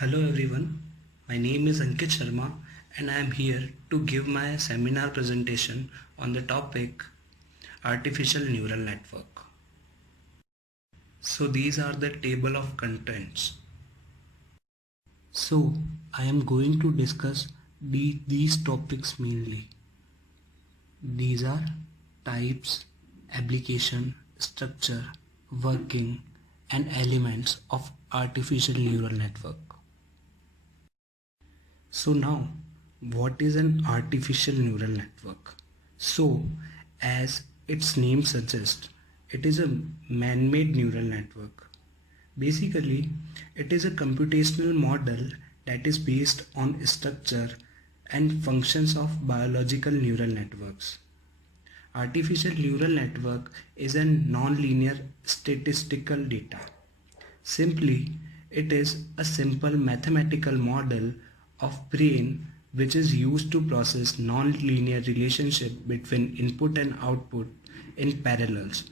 Hello everyone, my name is Ankit Sharma and I am here to give my seminar presentation on the topic Artificial Neural Network. So these are the table of contents. So I am going to discuss these topics mainly. These are types, application, structure, working and elements of artificial neural network. So now, what is an artificial neural network? So, as its name suggests, it is a man-made neural network. Basically, it is a computational model that is based on structure and functions of biological neural networks. Artificial neural network is a non-linear statistical data. Simply, it is a simple mathematical model of brain which is used to process non-linear relationship between input and output in parallels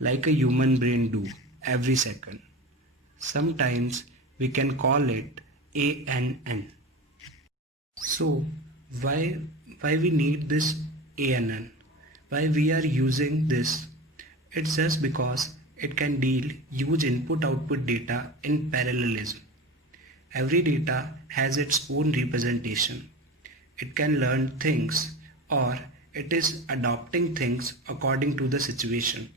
like a human brain do every second. Sometimes we can call it ANN. So why we need this ANN? Why we are using this? It's just because it can deal huge input-output data in parallelism. Every data has its own representation. It can learn things or it is adopting things according to the situation.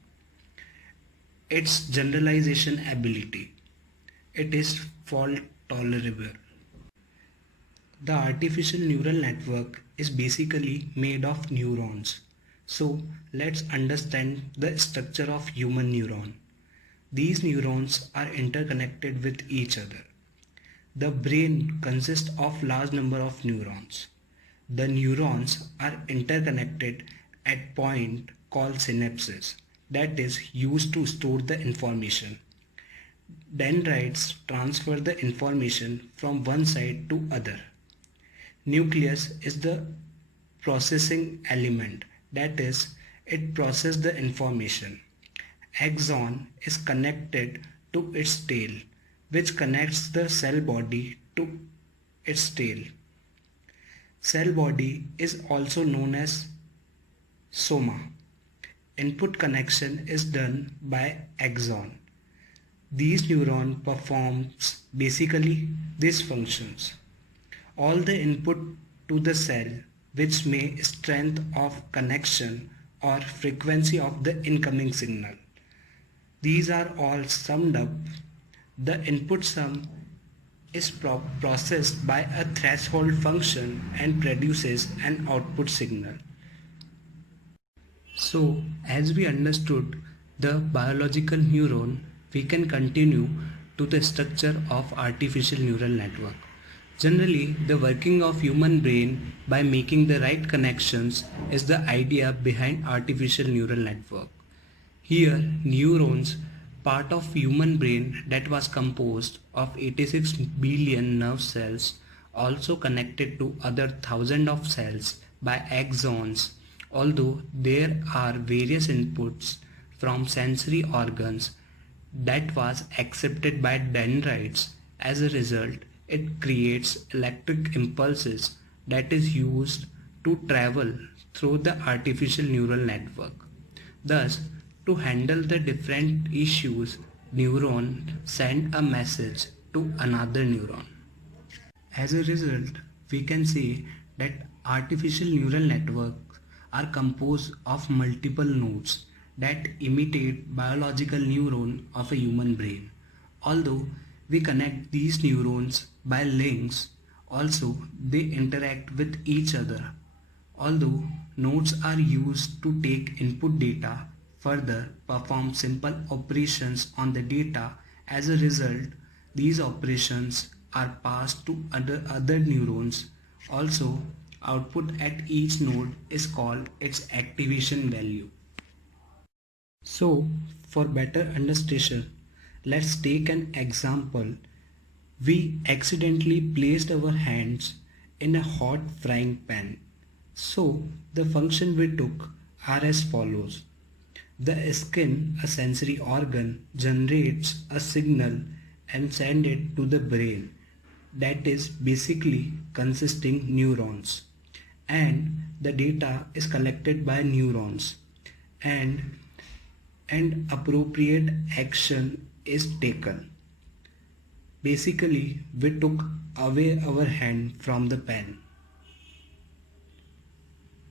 Its generalization ability. It is fault tolerable. The artificial neural network is basically made of neurons. So let's understand the structure of human neuron. These neurons are interconnected with each other. The brain consists of large number of neurons. The neurons are interconnected at point called synapses that is used to store the information. Dendrites transfer the information from one side to other. Nucleus is the processing element, that is, it processes the information. Axon is connected to its tail, which connects the cell body to its tail. Cell body is also known as soma. Input connection is done by axon. These neuron performs basically these functions. All the input to the cell, which may strength of connection or frequency of the incoming signal. These are all summed up. The input sum is processed by a threshold function and produces an output signal. So, as we understood the biological neuron, we can continue to the structure of artificial neural network. Generally, the working of human brain by making the right connections is the idea behind artificial neural network. Here, neurons, part of human brain that was composed of 86 billion nerve cells, also connected to other thousands of cells by axons. Although there are various inputs from sensory organs that was accepted by dendrites, as a result, it creates electric impulses that is used to travel through the artificial neural network. Thus, to handle the different issues, neuron send a message to another neuron. As a result, we can say that artificial neural networks are composed of multiple nodes that imitate biological neuron of a human brain. Although we connect these neurons by links, also they interact with each other. Although nodes are used to take input data, further perform simple operations on the data. As a result, these operations are passed to other neurons. Also, output at each node is called its activation value. So, for better understanding, let's take an example. We accidentally placed our hands in a hot frying pan. So, the function we took are as follows. The skin, a sensory organ, generates a signal and sends it to the brain that is basically consisting neurons, and the data is collected by neurons, and appropriate action is taken. Basically, we took away our hand from the pen.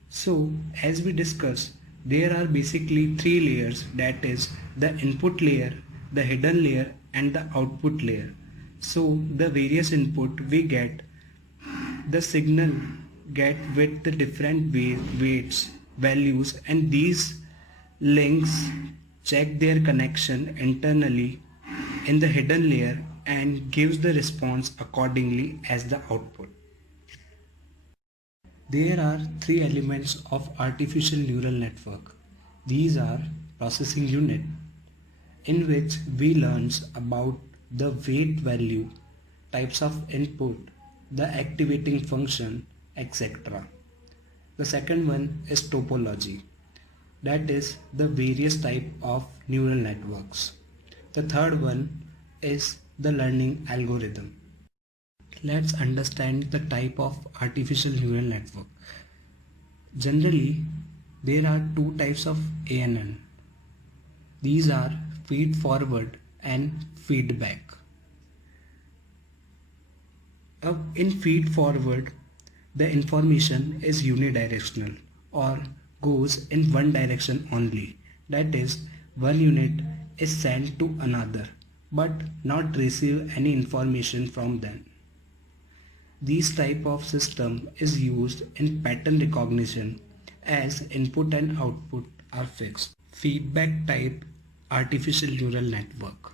So, as we discussed, there are basically three layers, that is the input layer, the hidden layer and the output layer. So, the various input we get, the signal get with the different weights, values, and these links check their connection internally in the hidden layer and gives the response accordingly as the output. There are three elements of artificial neural network. These are processing unit, in which we learn about the weight value, types of input, the activating function, etc. The second one is topology, that is the various type of neural networks. The third one is the learning algorithm. Let's understand the type of artificial neural network. Generally, there are two types of ANN. These are feed forward and feedback. In feed forward, the information is unidirectional or goes in one direction only. That is, one unit is sent to another but not receive any information from them. This type of system is used in pattern recognition as input and output are fixed. Feedback type artificial neural network.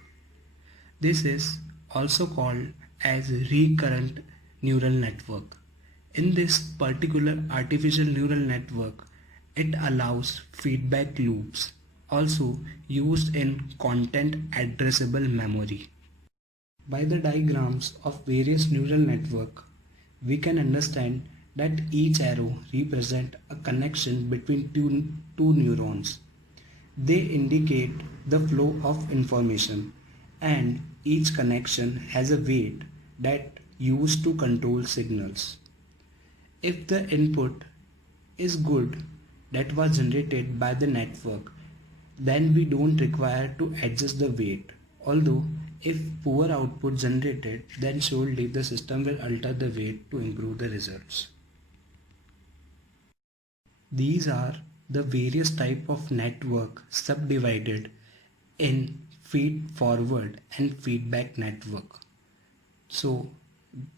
This is also called as recurrent neural network. In this particular artificial neural network, it allows feedback loops, also used in content addressable memory. By the diagrams of various neural network, we can understand that each arrow represents a connection between two neurons. They indicate the flow of information, and each connection has a weight that used to control signals. If the input is good that was generated by the network, then we don't require to adjust the weight. Although if poor output generated, then surely the system will alter the weight to improve the results. These are the various type of network subdivided in feed forward and feedback network. So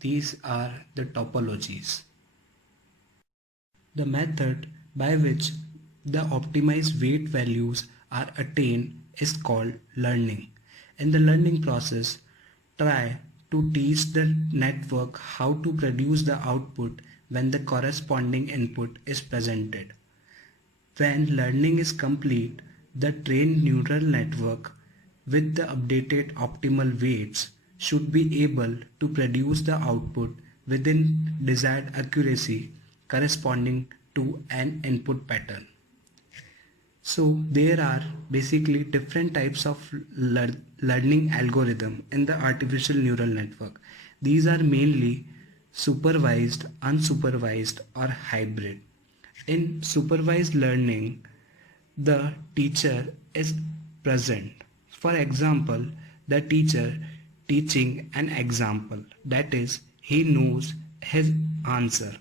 these are the topologies. The method by which the optimized weight values are attained is called learning. In the learning process, try to teach the network how to produce the output when the corresponding input is presented. When learning is complete, the trained neural network with the updated optimal weights should be able to produce the output within desired accuracy corresponding to an input pattern. So there are basically different types of learning algorithm in the artificial neural network. These are mainly supervised, unsupervised or hybrid. In supervised learning, the teacher is present. For example, the teacher teaching an example, that is, he knows his answer.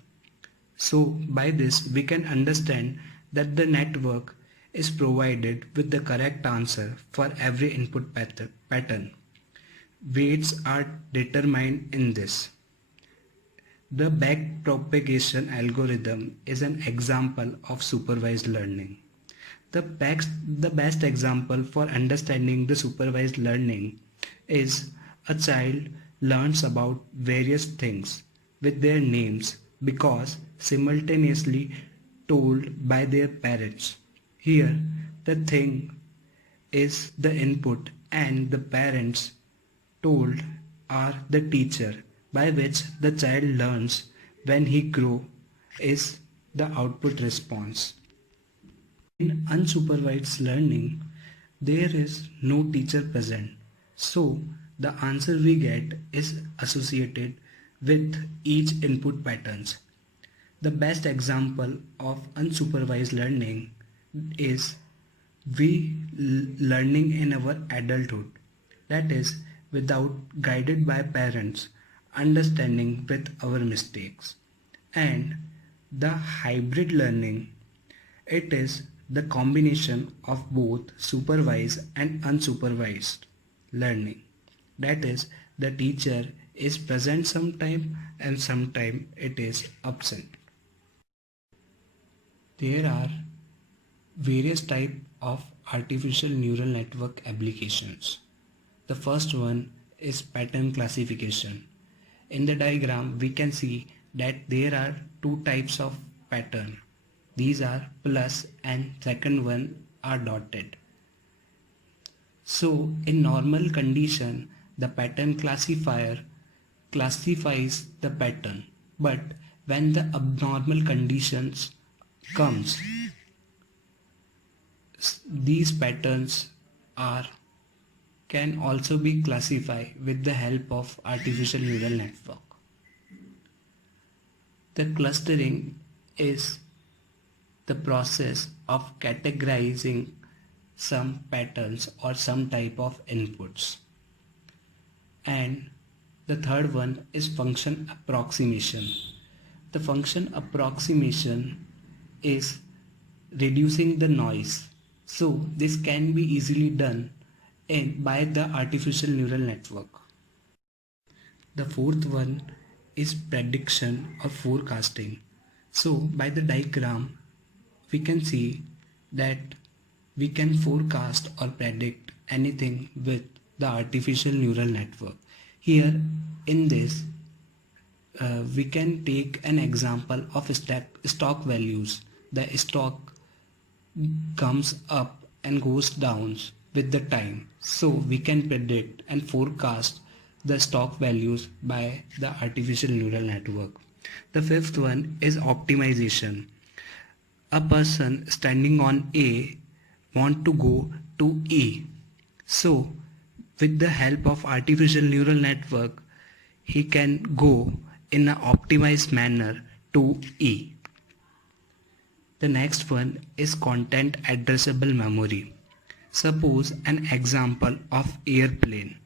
So by this we can understand that the network is provided with the correct answer for every input pattern. Weights are determined in this. The backpropagation algorithm is an example of supervised learning. The best example for understanding the supervised learning is a child learns about various things with their names because simultaneously told by their parents. Here, the thing is the input and the parents told are the teacher by which the child learns when he grows is the output response. In unsupervised learning, there is no teacher present, so the answer we get is associated with each input patterns. The best example of unsupervised learning is learning in our adulthood. That is, without guided by parents, understanding with our mistakes. And the hybrid learning, it is the combination of both supervised and unsupervised learning. That is, the teacher is present sometime and sometime it is absent. There are various types of artificial neural network applications. The first one is pattern classification. In the diagram, we can see that there are two types of pattern. These are plus and second one are dotted. So in normal condition, the pattern classifier classifies the pattern. But when the abnormal conditions comes, these patterns are can also be classified with the help of artificial neural network. The clustering is the process of categorizing some patterns or some type of inputs. And the third one is function approximation. The function approximation is reducing the noise. So this can be easily done by the artificial neural network. The fourth one is prediction or forecasting. So by the diagram, we can see that we can forecast or predict anything with the artificial neural network. Here in this, we can take an example of stock values. The stock comes up and goes down with the time. So we can predict and forecast the stock values by the artificial neural network. The fifth one is optimization. A person standing on A want to go to E. So with the help of artificial neural network, he can go in an optimized manner to E. The next one is content addressable memory. Suppose an example of airplane.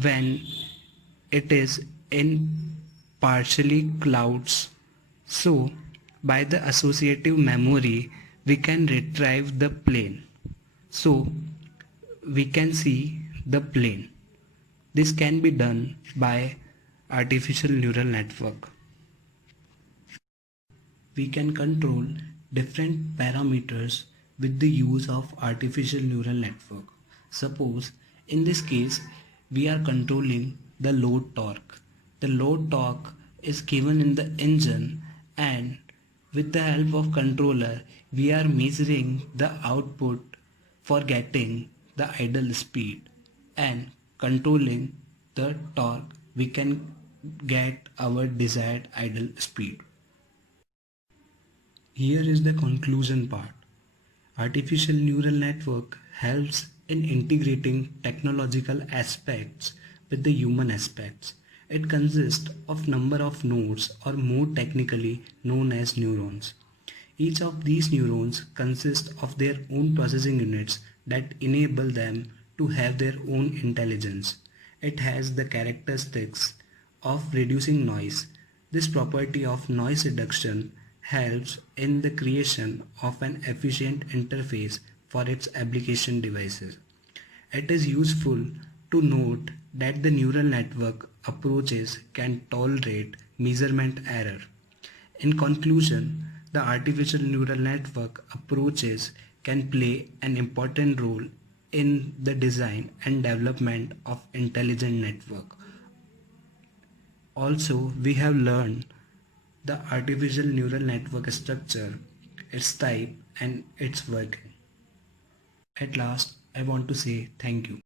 When it is in partially clouds, so by the associative memory we can retrieve the plane. So we can see the plane. This can be done by artificial neural network. We can control different parameters with the use of artificial neural network. Suppose in this case we are controlling the load torque. The load torque is given in the engine, and with the help of controller we are measuring the output for getting the idle speed, and controlling the torque we can get our desired idle speed. Here is the conclusion part. Artificial neural network helps in integrating technological aspects with the human aspects. It consists of number of nodes, or more technically known as neurons. Each of these neurons consists of their own processing units that enable them to have their own intelligence. It has the characteristics of reducing noise. This property of noise reduction helps in the creation of an efficient interface for its application devices. It is useful to note that the neural network approaches can tolerate measurement error. In conclusion, the artificial neural network approaches can play an important role in the design and development of intelligent network. Also, we have learned the artificial neural network structure, its type and its working. At last, I want to say thank you.